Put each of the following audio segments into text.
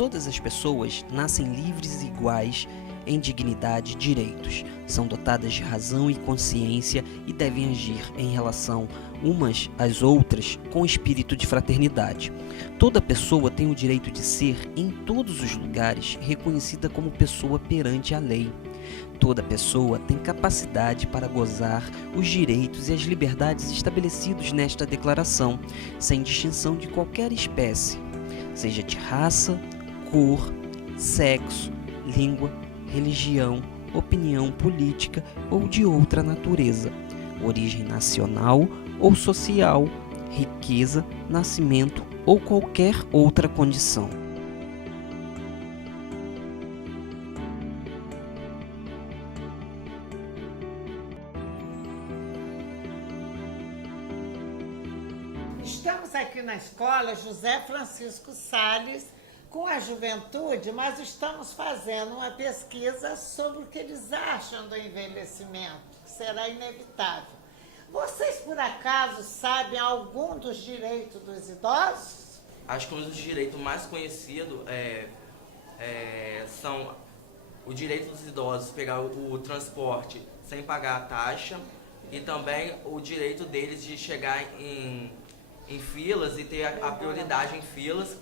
Todas as pessoas nascem livres e iguais em dignidade e direitos, são dotadas de razão e consciência e devem agir em relação umas às outras com espírito de fraternidade. Toda pessoa tem o direito de ser, em todos os lugares, reconhecida como pessoa perante a lei. Toda pessoa tem capacidade para gozar os direitos e as liberdades estabelecidos nesta declaração, sem distinção de qualquer espécie, seja de raça, cor, sexo, língua, religião, opinião política ou de outra natureza, origem nacional ou social, riqueza, nascimento ou qualquer outra condição. Estamos aqui na escola José Francisco Salles com a juventude, mas estamos fazendo uma pesquisa sobre o que eles acham do envelhecimento, que será inevitável. Vocês, por acaso, sabem algum dos direitos dos idosos? Acho que um dos direitos mais conhecidos são o direito dos idosos pegar o transporte sem pagar a taxa e também o direito deles de chegar em filas e ter a prioridade em filas,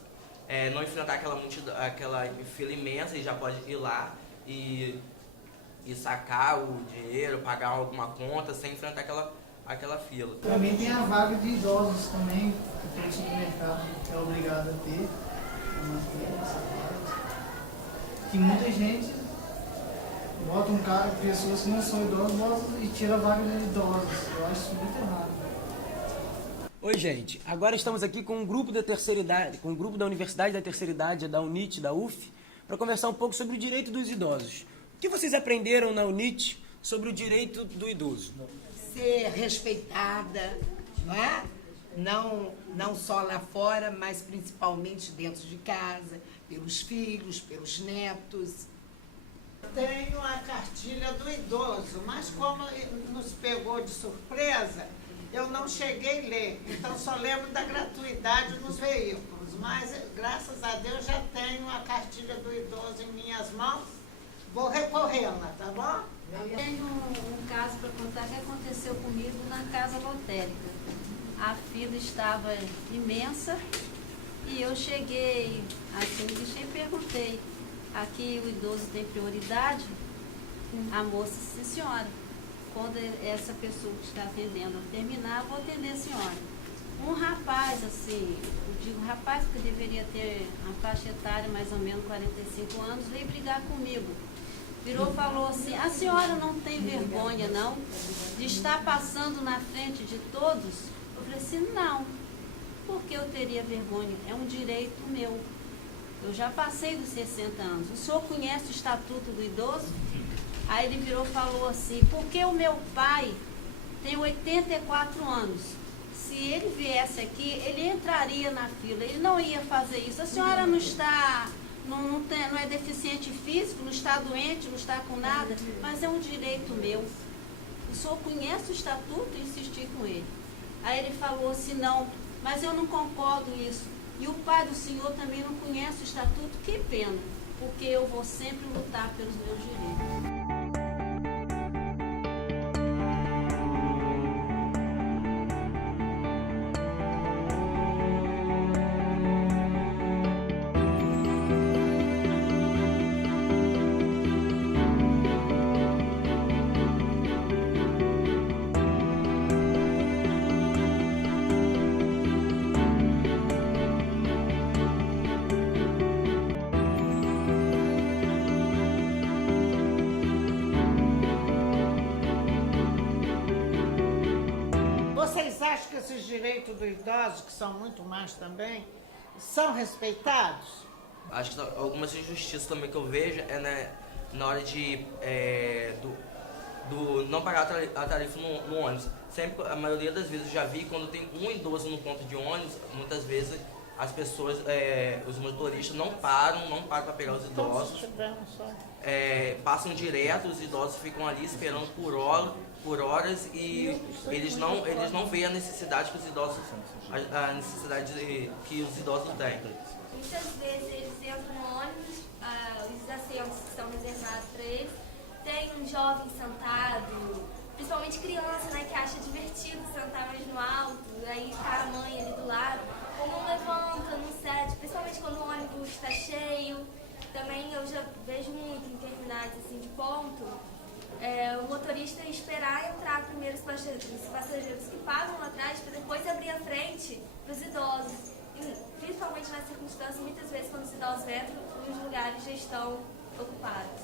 não enfrentar aquela fila imensa e já pode ir lá e sacar o dinheiro, pagar alguma conta sem enfrentar aquela fila. Também tem a vaga de idosos também, que tem supermercado que é obrigado a ter, que muita gente bota pessoas que não são idosas e tira a vaga de idosos. Eu acho isso muito errado. Oi, gente. Agora estamos aqui com um grupo da terceira idade, com um grupo da Universidade da Terceira Idade, da UNIT, da UF, para conversar um pouco sobre o direito dos idosos. O que vocês aprenderam na UNIT sobre o direito do idoso? Ser respeitada, não é? Não só lá fora, mas principalmente dentro de casa, pelos filhos, pelos netos. Tenho a cartilha do idoso, mas como nos pegou de surpresa, eu não cheguei a ler, então só lembro da gratuidade nos veículos, mas graças a Deus já tenho a cartilha do idoso em minhas mãos, vou recorrê-la, tá bom? Eu tenho um caso para contar que aconteceu comigo na casa lotérica. A fila estava imensa e eu cheguei assim, e perguntei, aqui o idoso tem prioridade? A moça, sim senhora. Quando essa pessoa que está atendendo terminar, vou atender a senhora. Um rapaz, assim, eu digo rapaz porque deveria ter uma faixa etária mais ou menos 45 anos, veio brigar comigo. Virou e falou assim, a senhora não tem vergonha não de estar passando na frente de todos? Eu falei assim, não, porque eu teria vergonha, é um direito meu. Eu já passei dos 60 anos. O senhor conhece o Estatuto do Idoso? Aí ele virou e falou assim, porque o meu pai tem 84 anos. Se ele viesse aqui, ele entraria na fila, ele não ia fazer isso. A senhora não está, não é deficiente físico, não está doente, não está com nada, mas é um direito meu. O senhor conhece o Estatuto? E insisti com ele. Aí ele falou assim, não, mas eu não concordo com isso. E o pai do senhor também não conhece o Estatuto? Que pena, porque eu vou sempre lutar pelos meus direitos. Vocês acham que esses direitos do idoso, que são muito mais também, são respeitados? Acho que algumas injustiças também que eu vejo na hora de não pagar a tarifa no ônibus. Sempre, a maioria das vezes eu já vi, quando tem um idoso no ponto de ônibus, muitas vezes as pessoas, os motoristas não param para pegar os idosos. Passam direto, os idosos ficam ali esperando por horas e eles não veem a necessidade que os idosos têm. Muitas vezes eles entram no ônibus, os assentos estão reservados para eles, tem um jovem sentado, principalmente criança, né, que acha divertido sentar mais no alto, aí tá a mãe ali do lado, ou não levanta, não cede, principalmente quando o ônibus está cheio. Também eu já vejo muito em terminais assim, de ponto, o motorista esperar entrar primeiro os passageiros que pagam lá atrás para depois abrir a frente para os idosos. E, principalmente nas circunstâncias, muitas vezes quando os idosos entram, os lugares já estão ocupados.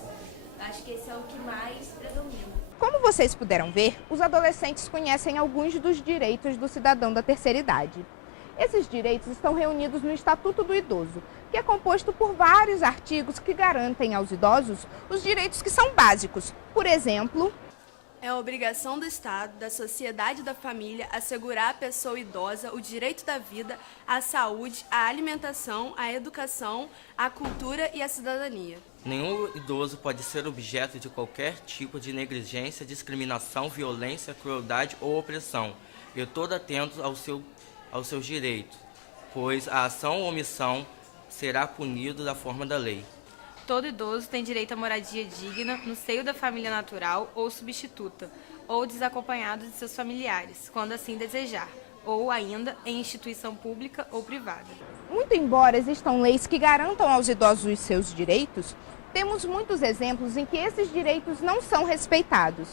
Acho que esse é o que mais predomina. Como vocês puderam ver, os adolescentes conhecem alguns dos direitos do cidadão da terceira idade. Esses direitos estão reunidos no Estatuto do Idoso, que é composto por vários artigos que garantem aos idosos os direitos que são básicos. Por exemplo, é a obrigação do Estado, da sociedade e da família assegurar à pessoa idosa o direito da vida, à saúde, à alimentação, à educação, à cultura e à cidadania. Nenhum idoso pode ser objeto de qualquer tipo de negligência, discriminação, violência, crueldade ou opressão, e todo atento aos seus direitos, pois a ação ou omissão será punido da forma da lei. Todo idoso tem direito à moradia digna no seio da família natural ou substituta, ou desacompanhado de seus familiares, quando assim desejar, ou ainda em instituição pública ou privada. Muito embora existam leis que garantam aos idosos os seus direitos, temos muitos exemplos em que esses direitos não são respeitados.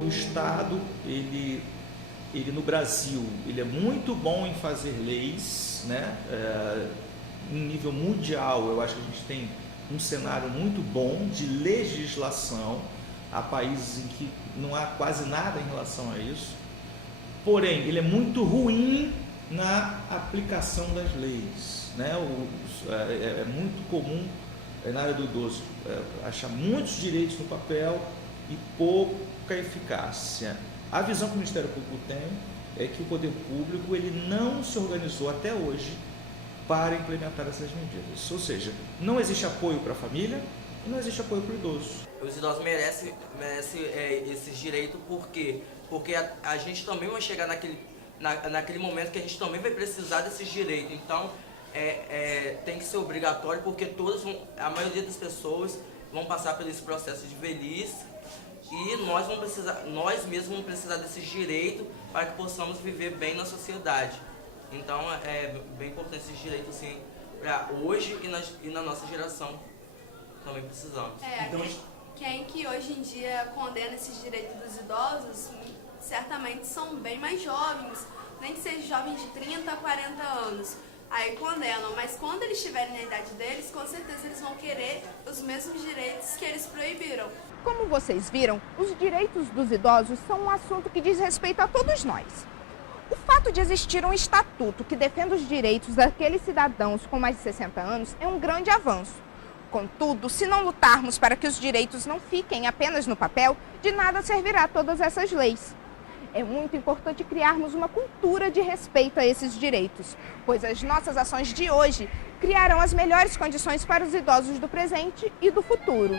O Estado, ele no Brasil, ele é muito bom em fazer leis, né? Em nível mundial, eu acho que a gente tem um cenário muito bom de legislação. Há países em que não há quase nada em relação a isso. Porém, ele é muito ruim na aplicação das leis, né? É muito comum na área do idoso achar muitos direitos no papel e pouca eficácia. A visão que o Ministério Público tem é que o poder público ele não se organizou até hoje para implementar essas medidas. Ou seja, não existe apoio para a família e não existe apoio para o idoso. Os idosos merecem esses direitos por quê? Porque a gente também vai chegar naquele momento que a gente também vai precisar desses direitos. Então, tem que ser obrigatório porque a maioria das pessoas vão passar por esse processo de velhice e nós mesmos vamos precisar desses direitos para que possamos viver bem na sociedade. Então é bem importante esses direitos assim, para hoje e na nossa geração também precisamos. Quem que hoje em dia condena esses direitos dos idosos, certamente são bem mais jovens, nem que sejam jovens de 30 a 40 anos. Aí condenam, mas quando eles estiverem na idade deles, com certeza eles vão querer os mesmos direitos que eles proibiram. Como vocês viram, os direitos dos idosos são um assunto que diz respeito a todos nós. O fato de existir um estatuto que defenda os direitos daqueles cidadãos com mais de 60 anos é um grande avanço. Contudo, se não lutarmos para que os direitos não fiquem apenas no papel, de nada servirá todas essas leis. É muito importante criarmos uma cultura de respeito a esses direitos, pois as nossas ações de hoje criarão as melhores condições para os idosos do presente e do futuro.